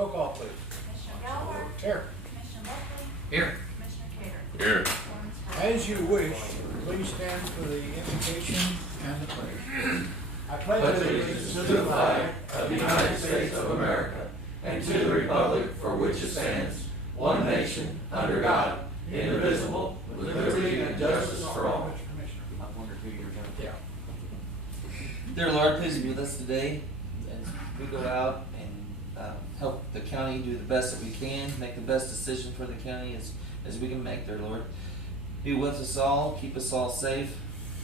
Roll call, please. Commissioner Gallagher? Here. Commissioner Buckley? Here. Commissioner Cater? Here. Ordinance passes. As you wish, please stand for the invocation and the pledge. I pledge allegiance to the flag of the United States of America and to the republic for which it stands, one nation, under God, indivisible, with liberty and justice for all. I wondered who you were going to. Yeah. Dear Lord, please be with us today as we go out and help the county do the best that we can, make the best decision for the county as we can make, dear Lord. Be with us all, keep us all safe.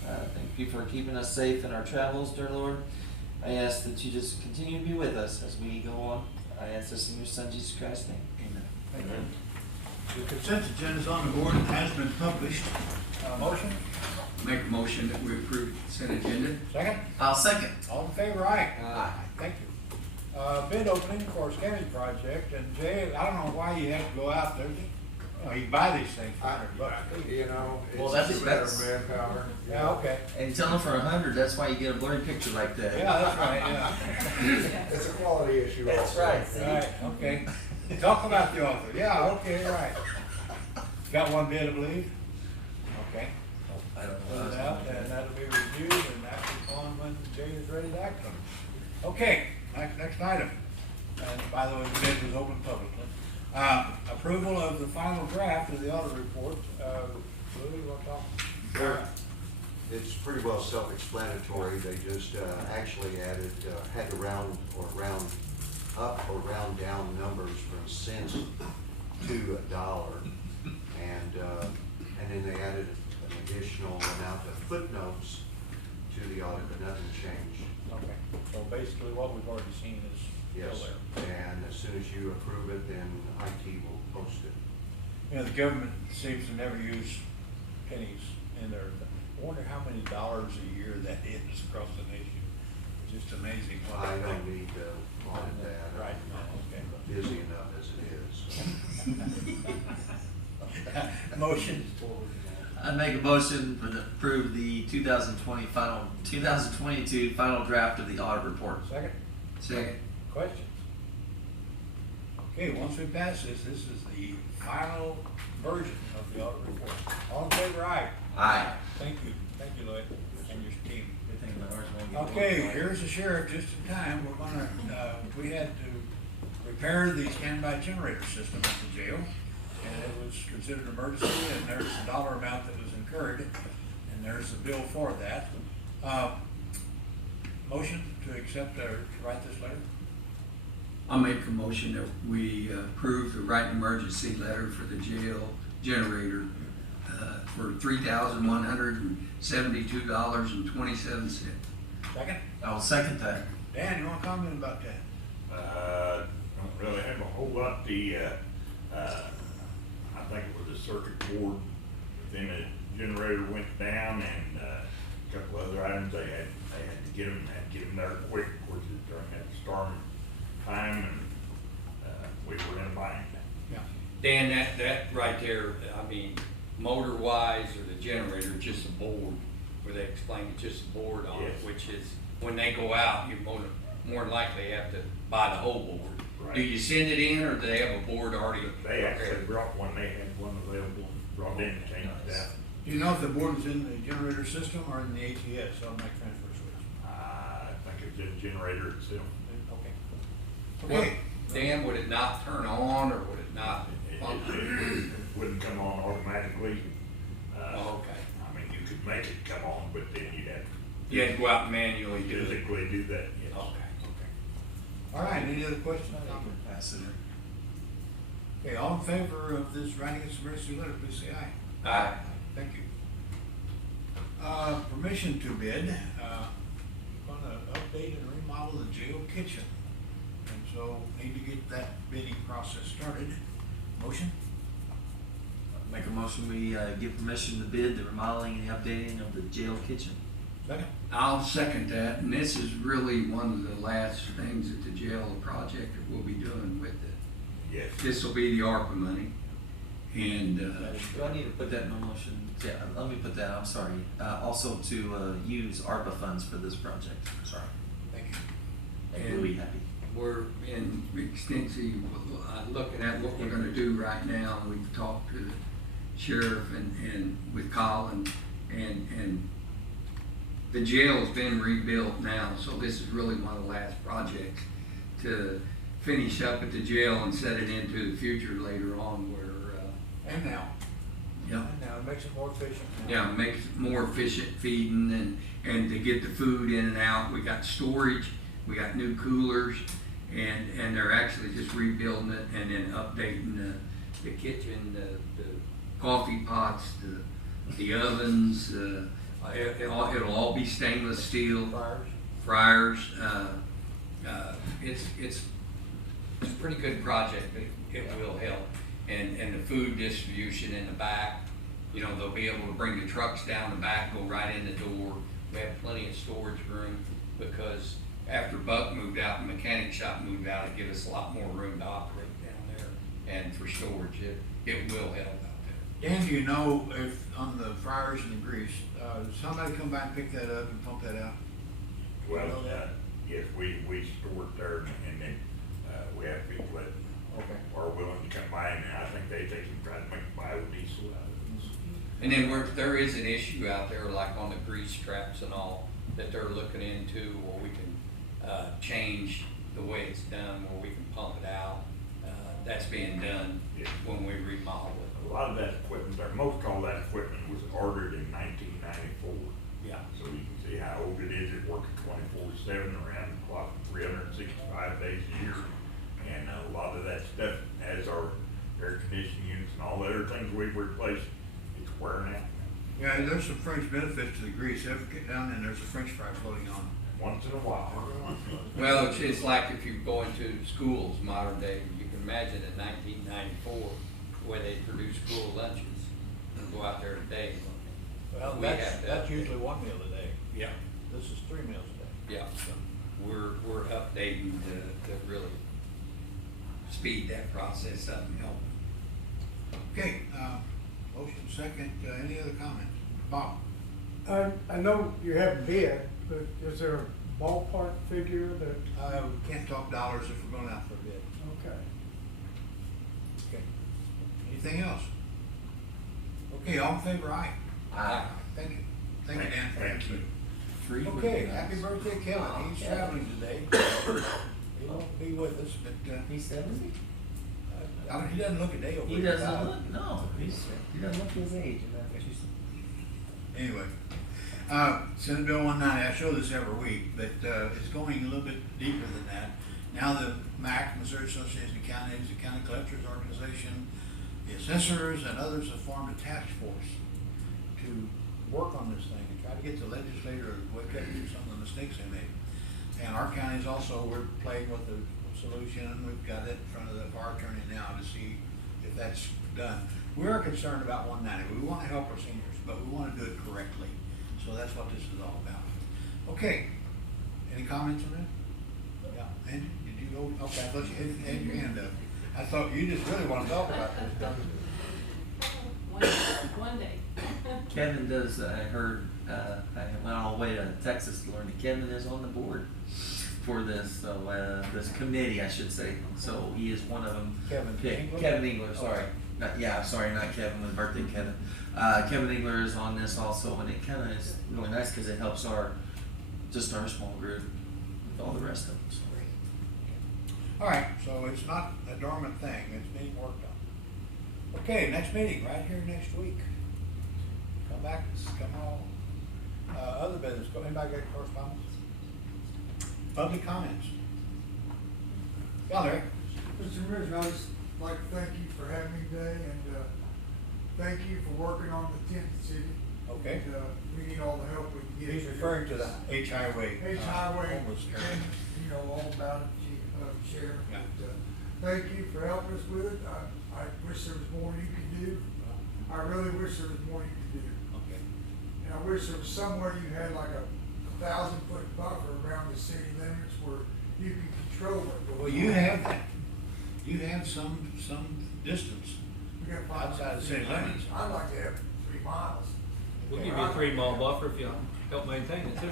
Thank you for keeping us safe in our travels, dear Lord. I ask that you just continue to be with us as we go on. I ask this in your Son, Jesus Christ's name. Amen. Thank you. The consent agenda is on the board and has been published. Motion? Make a motion that we approve the consent agenda. Second? I'll second. All in favor, aye. Aye. Thank you. Bid opening for a scanning project, and Jay, I don't know why you have to go out there. You know, you can buy these things for $100. You know, Well, it's that's- a matter that's- of manpower. Yeah, okay. And tell them for 100, that's why you get a blurry picture like that. Yeah, that's right, yeah. It's a quality issue. That's also. right. Right, okay. Talk about the author. Yeah, okay, right. Got one bid, I believe? Okay. I don't Fill it know. out, and that'll be reviewed and acted upon when Jay is ready to act on it. Okay, next item. And by the way, the bid was open publicly. Approval of the final draft of the audit report. Louis, you want to talk? Sure. It's pretty well self-explanatory. They just actually added, had to round up or round down numbers from cents to a dollar. And then they added an additional amount of footnotes to the audit, but nothing changed. Okay, so basically what we've already seen is Yes. still there. And as soon as you approve it, then IT will post it. You know, the government seems to never use pennies in there. I wonder how many dollars a year that is across the nation. It's just amazing. what I they don't think. need to audit that. Right, I'm okay. busy enough as it is. Motion. I make a motion for the approve the 2022 final draft of the audit report. Second. Second. Questions? Okay, once we pass this is the final version of the audit report. All in favor, aye. Aye. Thank you, Lloyd, and your team. Good thing about ours won't get Okay, one. here's the sheriff just in time. We're gonna, we had to repair the standby generator system at the jail. And it was considered an emergency, and there's the dollar amount that was incurred, and there's the bill for that. Motion to accept or to write this letter? I'll make a motion that we approve the write an emergency letter for the jail generator for $3,172.27. Second? I'll second that. Dan, you wanna comment about that? Don't really have a whole lot. I think it was the circuit board, then the generator went down and a couple other items they had to get them there quick, of course, during that storm time, and we were in a bind. Yeah. Dan, that right there, I mean, motor wise or the generator, just a board, where they explain it's just a board on it, Yes. which is, when they go out, you more than likely have to buy the whole board. Right. Do you send it in, or do they have a board already? They actually brought one, they had one available, brought in to change it out. Do you know if the board is in the generator system or in the ATS, automatic transfer switch? I think it's the generator itself. Okay. Well, Okay. Dan, would it not turn on, or would it not function? It wouldn't come on automatically. Oh, okay. I mean, you could make it come on, but then you'd have to You had to go out and manually do it? physically do that, yes. Okay. All right, any other questions? Pass it in. Okay, all in favor of this writing this emergency letter, please say aye. Aye. Thank you. Permission to bid, gonna update and remodel the jail kitchen. And so need to get that bidding process started. Motion? Make a motion, we give permission to bid the remodeling and the updating of the jail kitchen. Second? I'll second that, and this is really one of the last things at the jail project that we'll be doing with it. Yes. This will be the ARPA money, and Do I need to put that in my motion? Yeah, let me put that, I'm sorry. Also to use ARPA funds for this project, sorry. Thank you. And we'll be happy. we're in extensive, looking at what we're gonna do right now. We've talked to the sheriff and with Colin, and the jail's been rebuilt now, so this is really one of the last projects to finish up at the jail and set it into the future later on where, And now. yeah. And now, it makes it more efficient now. Yeah, makes it more efficient feeding and to get the food in and out. We got storage, we got new coolers, and they're actually just rebuilding it and then updating the kitchen, the coffee pots, the ovens, it'll all be stainless steel. Fryers, it's a pretty good project. It will help. And the food distribution in the back, you know, they'll be able to bring the trucks down the back, go right in the door. We have plenty of storage room because after Buck moved out, the mechanic shop moved out, it gave us a lot more room to operate down there. And for storage, it will help out there. Dan, do you know if on the fryers and the grease, somebody come by and pick that up and pump that out? Well, know that? yes, we store it there and then, we have people that Okay. are willing to come by and I think they can try to make biodiesel out of it. And then there is an issue out there, like on the grease traps and all, that they're looking into, where we can, change the way it's done, where we can pump it out. That's being done when we remodel it. A lot of that equipment, or most all that equipment was ordered in 1994. Yeah. So you can see how old it is. It works 24/7 around the clock, 365 days a year. And a lot of that stuff, as our air conditioning units and all the other things we've replaced, it's wearing out. Yeah, there's some fringe benefits to the grease. Ever get down and there's a french fry floating on it. Once in a while. Well, it's like if you go into schools modern day, you can imagine in 1994, where they produce school lunches and go out there today. Well, We have to that's update. usually one meal a day. Yeah. This is 3 meals a day. Yeah, so we're updating to really speed that process up and help. Okay, motion second, any other comments? Bob? I know you haven't bid, but is there a ballpark figure that, We can't talk dollars if we're going out for a bid. okay. Okay. Anything else? Okay, all in favor, aye? Aye. Thank you. Thank you, Dan. Thank you. Three would Okay, be happy nice. birthday, Kevin. He's traveling today. He won't be with us, but, He's 70? he doesn't look a day over. He 85. doesn't look, no, he doesn't look his age, is that what you said? Anyway, Senate Bill 190, I show this every week, but it's going a little bit deeper than that. Now the MAC, Missouri Association of Counties, the County Collectors Organization, the assessors and others have formed a task force to work on this thing and try to get the legislator to wake up to some of the mistakes they made. And our counties also, we're playing with the solution, and we've got it in front of our attorney now to see if that's done. We are concerned about 190. We want to help our seniors, but we want to do it correctly. So that's what this is all about. Okay, any comments on that? Yeah, Andy, did you go? Okay, I thought you had your hand up. I thought you just really want to talk about this, don't you? One day. Kevin does, I heard, I went all the way to Texas to learn that Kevin is on the board for this, so, this committee, I should say. So he is one of them. Kevin Engler? Kevin Engler, sorry. Not Kevin, with birthday Kevin. Kevin Engler is on this also, and it kinda is really nice because it helps our small group with all the rest of them. So. All right, so it's not a dormant thing, it's being worked on. Okay, next meeting, right here next week. Come back, come on. Other business, anybody got correspondence? Public comments? Yeah, Larry? Mr. Ridge, I'd just like to thank you for having me today, and thank you for working on the 10th city. Okay. And, we need all the help we can get. He's referring to the H Highway. Highway, homeless area. and you know all about it, Sheriff. Yeah. But, thank you for helping us with it. I wish there was more you could do. I really wish there was more you could do. Okay. And I wish there was somewhere you had like a 1,000-foot buffer around the city limits where you could control it. Well, you have that. You have some distance. We got 5 outside the city limits. I'd like to have 3 miles. We'll give you a 3 mile buffer if you help maintain it too.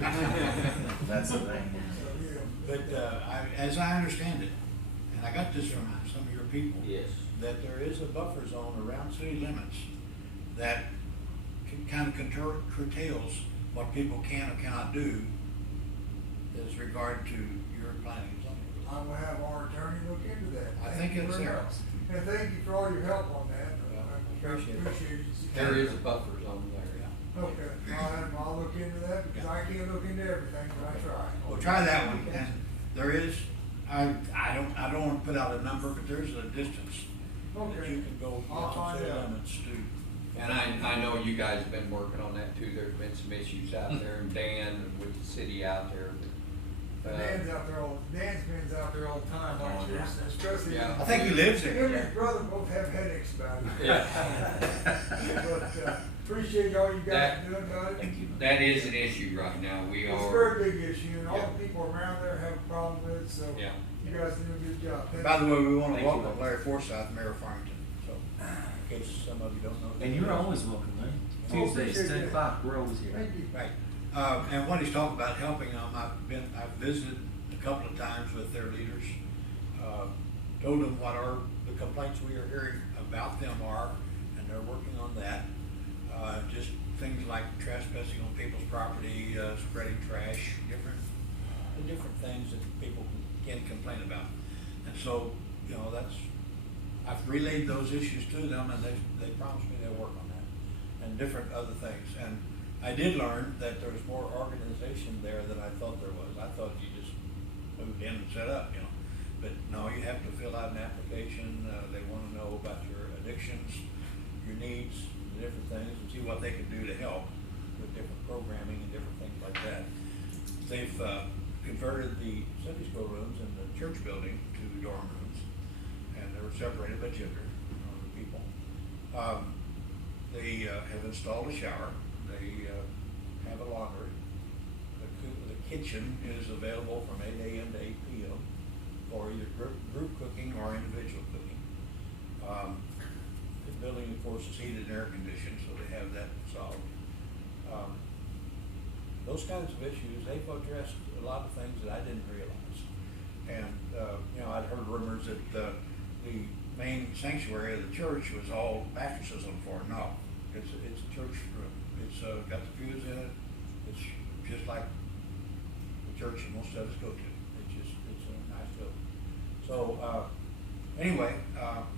That's the thing. So, yeah, But, as I understand it, and I got this from some of your people. Yes. That there is a buffer zone around city limits that kind of curtails what people can or cannot do as regard to your planning and zoning. I will have our attorney look into that. I think Thank you it's very there. much. And thank you for all your help on that. I Appreciate it. appreciate it. There is a buffer zone there. Okay, I'll look into that, because I can't look into everything, but I try. Well, try that one, and there is, I don't wanna put out a number, but there's a distance that Okay. you can go I'll beyond find city out. limits to. And I know you guys have been working on that too, there's been some issues out there, and Dan with the city out there. Dan's out there Dan's been out there all the time, like this, especially. Yeah. I think he lives there. Him and his brother both have headaches about it. Yeah. But, appreciate all you guys doing about it. Thank you. That is an issue right now, we It's a are, very big issue, and all Yeah. the people around there have a problem with it, so yeah. you guys do a good job. Thank By the you. way, we wanna Thank you. welcome Larry Forsyth, Mayor of Farmington, so, in case some of you don't know. And you're always welcome, Larry. Oh, Tuesdays, appreciate 10 that. o'clock, we're always here. Thank you. Right, and what he's talking about helping them, I've visited a couple of times with their leaders, told them what the complaints we are hearing about them are, and they're working on that. Just things like trespassing on people's property, spreading trash, different things that people can complain about. And so, I've relayed those issues to them, and they promised me they'll work on that, and different other things. And I did learn that there was more organization there than I thought there was. I thought you just moved in and set up, but no, you have to fill out an application. They wanna know about your addictions, your needs, the different things, and see what they can do to help with different programming and different things like that. They've converted the Sunday school rooms in the church building to dorm rooms, and they were separated by gender, the people. They have installed a shower. They have a laundry. The kitchen is available from 8 a.m. to 8 p.m. for either group cooking or individual cooking. The building, of course, is heated and air conditioned, so they have that solved. Those kinds of issues, they've addressed a lot of things that I didn't realize. And, I'd heard rumors that the main sanctuary of the church was all mattresses on the floor. No, it's a church room. It's got the pews in it. It's just like the church that most of us go to. It's a nice building. So, anyway,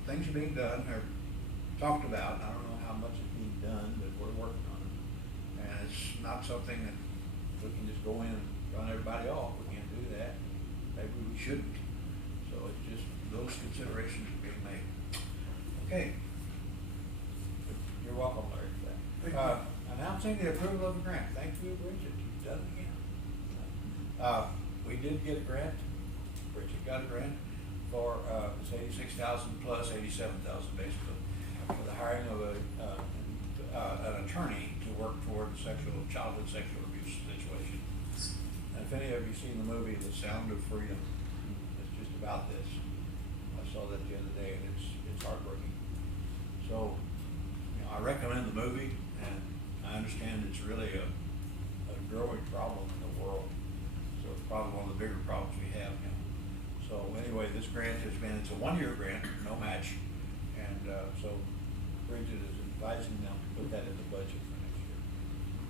things are being done, or talked about. I don't know how much is being done, but we're working on it. And it's not something that we can just go in and run everybody off. We can't do that. Maybe we shouldn't. So it's just, those considerations are being made. Okay. You're welcome, Larry, for Thank that. Announcing the approval of the grant. Thank you, Bridget. You've done it again. We did get a grant. Bridget got a grant for, it's 86,000 plus 87,000 basically, for the hiring of an attorney to work toward the childhood sexual abuse situation. And if any of you seen the movie The Sound of Freedom, it's just about this. I saw that the other day, and it's heartbreaking. So, I recommend the movie, and I understand it's really a growing problem in the world. So it's probably one of the bigger problems we have now. So anyway, this grant it's a 1-year grant, no match, and so Bridget is advising them to put that in the budget for next year.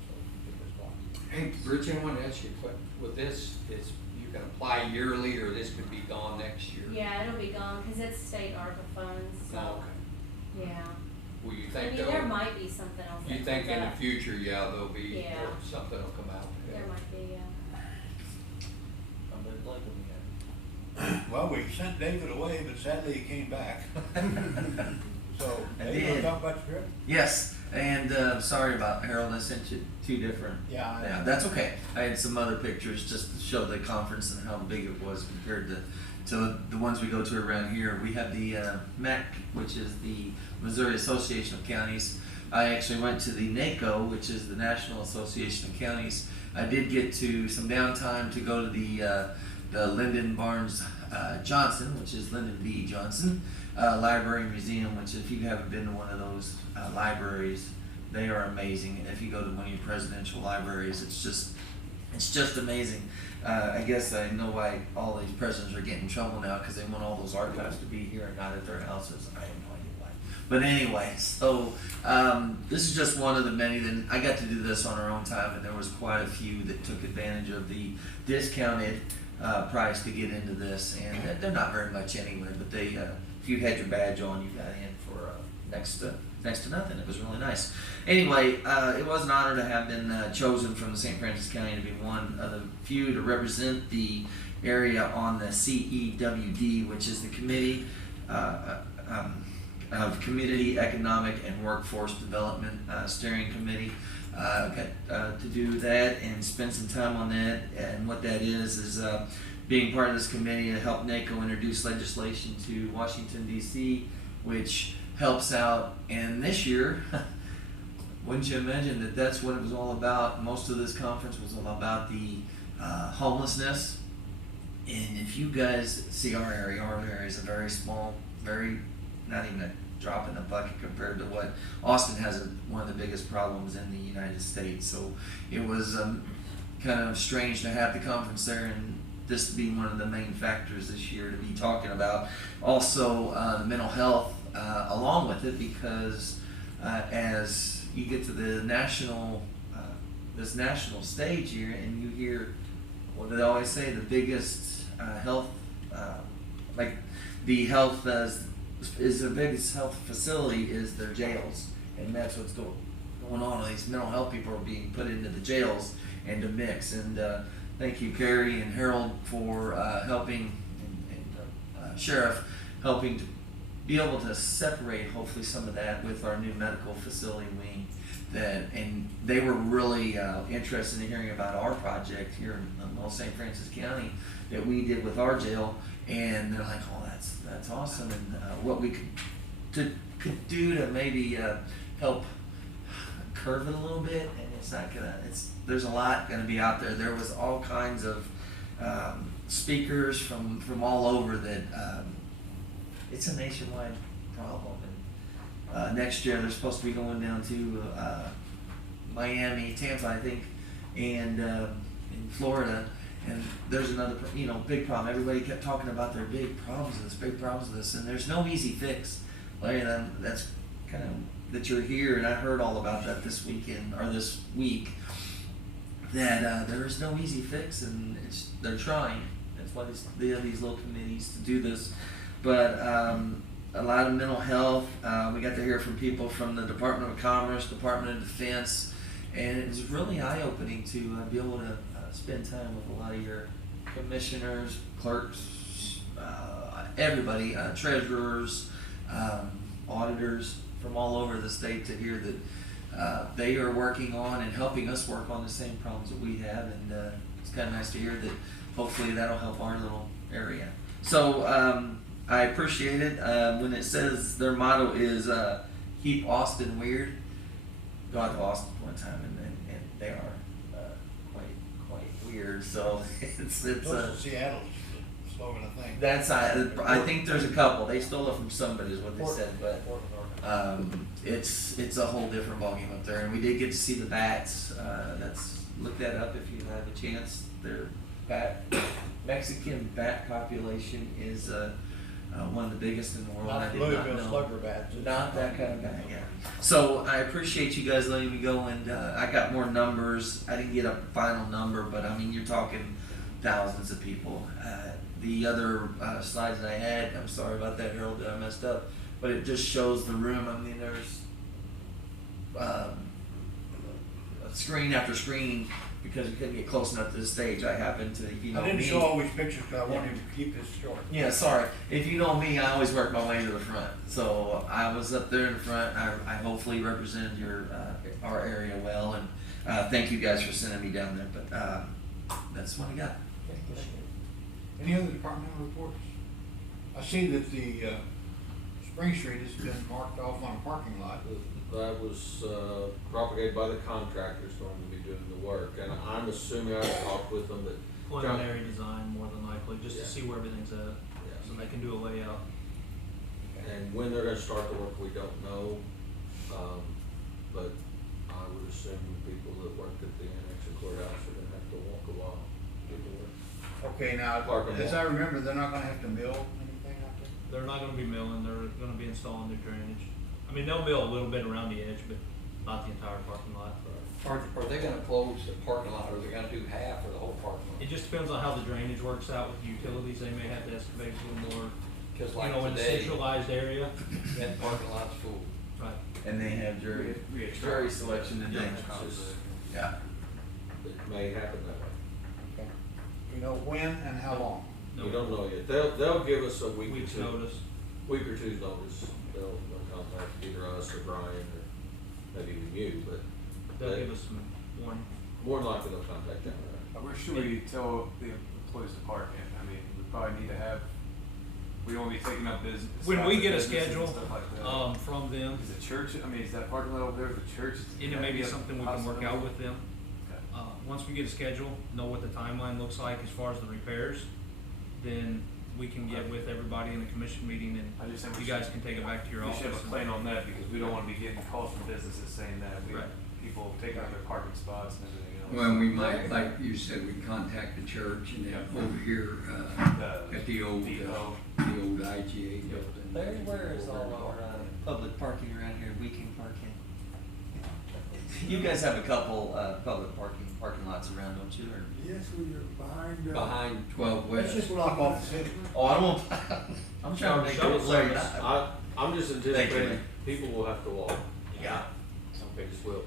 So get this going. Hey, Rich, I want to ask you a question. With this, you can apply yearly, or this could be gone next year? Yeah, it'll be gone, cause it's state ARPA funds, so, Oh, okay. yeah. Well, you I think mean, they'll? there might be something else. You that think comes in the up. future, there'll be, Yeah. something will come out? Yeah. There might be, yeah. I'm gonna like them again. Well, we sent David away, but sadly he came back. So, I David, you wanna did. talk about your trip? Yes, and sorry about Harold, I sent you 2 different. Yeah. That's okay. I had some other pictures just to show the conference and how big it was compared to the ones we go to around here. We have the MEC, which is the Missouri Association of Counties. I actually went to the NACO, which is the National Association of Counties. I did get to some downtime to go to the Lyndon Barnes Johnson, which is Lyndon B. Johnson Library and Museum, which if you haven't been to one of those libraries, they are amazing. If you go to one of your presidential libraries, it's just amazing. I guess I know why all these presidents are getting in trouble now, because they want all those archives to be here and not at their houses. I have no idea why. But anyway, so this is just one of the many that I got to do this on our own time, and there was quite a few that took advantage of the discounted price to get into this, and they're not very much anyway. But they, if you had your badge on, you got in for next to nothing. It was really nice. Anyway, it was an honor to have been chosen from the St. Francis County to be one of the few to represent the area on the CEWD, which is the Committee of Community Economic and Workforce Development Steering Committee. Got to do that and spend some time on that. And what that is being part of this committee to help NACO introduce legislation to Washington, D.C., which helps out. And this year, wouldn't you imagine that that's what it was all about? Most of this conference was all about the homelessness. And if you guys see our area is a very small, very, not even a drop in the bucket compared to what Austin has, one of the biggest problems in the United States. So it was kind of strange to have the conference there, and this to be one of the main factors this year to be talking about. Also, the mental health along with it, because as you get to the national, this national stage here, and you hear what they always say, the biggest health, like the health is the biggest health facility is their jails, and that's what's going on. These mental health people are being put into the jails and to mix. And thank you, Carrie and Harold, for helping, and Sheriff helping to be able to separate hopefully some of that with our new medical facility wing. And they were really interested in hearing about our project here in St. Francis County that we did with our jail, and they're like, "Oh, that's awesome!" And what we could do to maybe help curve it a little bit. And it's not gonna. There's a lot gonna be out there. There was all kinds of speakers from all over that. It's a nationwide problem. And next year they're supposed to be going down to Miami, Tampa, I think, and in Florida. And there's another, big problem. Everybody kept talking about their big problems of this, and there's no easy fix. Larry, that's kind of that you're here, and I heard all about that this weekend or this week. That there is no easy fix, and they're trying. That's why they have these little committees to do this. But a lot of mental health. We got to hear from people from the Department of Commerce, Department of Defense, and it was really eye-opening to be able to spend time with a lot of your commissioners, clerks, everybody, treasurers, auditors from all over the state, to hear that they are working on and helping us work on the same problems that we have. And it's kind of nice to hear that hopefully that'll help our little area. So I appreciate it. When it says their motto is keep Austin weird, go out to Austin one time, and they are quite weird. So it's Seattle's slogan, I think. That's I think there's a couple. They stole it from somebody, is what they said, but it's a whole different ballgame up there. And we did get to see the bats. Look that up if you have a chance. Their Mexican bat population is one of the biggest in the world. I Not did Louisville not know. slugger bats. Not that kind of bat, yeah. So I appreciate you guys letting me go, and I got more numbers. I didn't get a final number, but I mean, you're talking thousands of people. The other slides that I had, I'm sorry about that, Harold, that I messed up, but it just shows the room. I mean, there's screen after screen, because we couldn't get close enough to the stage. I happened to, I didn't show all these pictures because I wanted to keep this short. Yeah, sorry. If you know me, I always work my way to the front. So I was up there in the front. I hopefully represented our area well, and thank you guys for sending me down there. But that's what I got. Any other departmental reports? I see that the Spring Street has been marked off on a parking lot. That was propagated by the contractors going to be doing the work, and I'm assuming I talked with them that Preliminary design, more than likely, just to see where everything's at, Yes. so they can do a layout. And when they're gonna start the work, we don't know, but I would assume the people that worked at the annex and courthouse are gonna have to walk a while to get to work. Okay, now, Parking as lot. I remember, they're not gonna have to mill anything out there? They're not gonna be milling, they're gonna be installing new drainage. I mean, they'll mill a little bit around the edge, but not the entire parking lot. Are they gonna close the parking lot, or are they gonna do half or the whole parking lot? It just depends on how the drainage works out with the utilities, they may have to excavate a little more, Just you like know, in a today, centralized area. that parking lot's full. Right. And they have jury selection and things. Yeah. It may happen that way. Okay. You know when and how long? We don't know yet. They'll give us a week or Week's two. notice. Week or two's notice. They'll contact either us or Brian or maybe even you, but They'll They- give us some warning. more than likely they'll contact them. Where should we tell the employees to park in? I mean, we probably need to have, we don't wanna be taking up business. When we get a business and schedule, stuff like that. from them, Is the church, I mean, is that parking lot over there, the church? and it may be something we can work out with them. Okay. Once we get a schedule, know what the timeline looks like as far as the repairs, then we can get with everybody in the commission meeting I just think and we you guys should- can take it back to your We office. should have a and- plan on that, because we don't wanna be getting calls from businesses saying that we, Right. people taking up their parking spots and everything else. Well, we might, like you said, we contact the church and then Yeah. over here, The at the old depot. IGA building. Larry, where is all our, public parking around here, weekend parking? You guys have a couple, public parking lots around, don't you, or? Yes, we are behind, Behind 12 Let's West. just block off the city. Oh, I don't, I'm trying to make sure Larry not. I'm just Thank you, anticipating man. people will have to walk. Yeah. They just will.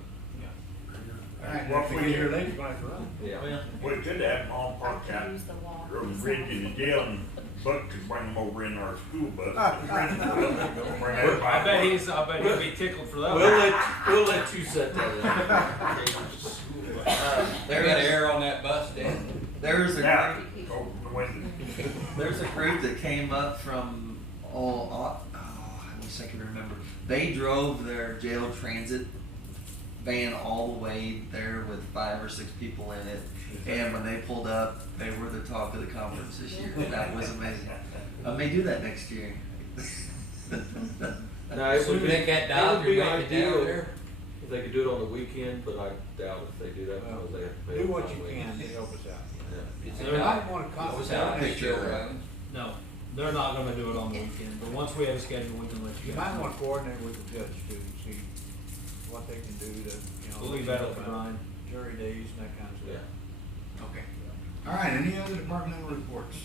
All right, Well, if we we get hear here late, you're gonna have to run. Yeah. Well, We could have them all parked out, or bridge in the jail, and Buck could bring them over in our school bus. Bring that I bet back. he'd be tickled for that. We'll let you set that in. They got air on that bus, Dan. there's a Now, group, open the window. there's a group that came up from, I wish I could remember. They drove their jail transit van all the way there with 5 or 6 people in it. And when they pulled up, they were the talk of the conference this year. That was amazing. I may do that next year. Now, it So would you be, think that it Dodger would be made it down ideal there? if they could do it on the weekend, but I doubt if they do that Well, because they have to pay. do what you overtime can wages. to help us out. Yeah. It's You a- might wanna It was concentrate out on this picture, year. No, they're not gonna do it on the weekend, but once we have a schedule, we can let you You guys might know. wanna coordinate with the judge too, see what they can do to, you know. We'll leave that up to Brian. Jury days and that kind of stuff. Yeah. Okay. All right, any other departmental reports?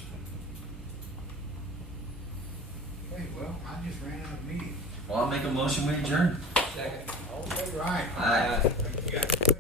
Okay, well, I just ran out of meetings. Well, I'll make a motion, we adjourn. Second. All in favor, aye. Aye. Thank you, guys.